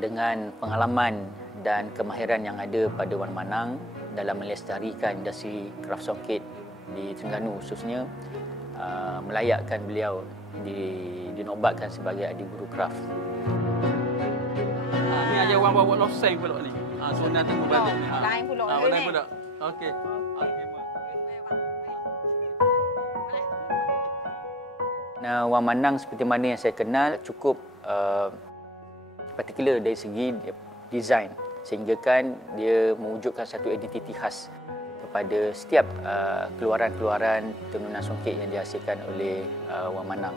Dengan pengalaman dan kemahiran yang ada pada Wan Manang dalam melestarikan industri kraft songket di Terengganu khususnya, melayakkan beliau dinobatkan sebagai adiburu kraft. Ni aja orang bawa loseng pula ni. So nak tunggu balik ni. Lain pula Lain ni. pula. Okey. Okey. Nah, Wan Manang seperti mana yang saya kenal cukup particular dari segi design, sehingga kan dia mewujudkan satu identiti khas kepada setiap keluaran-keluaran tenunan songket yang dihasilkan oleh Wan Manang.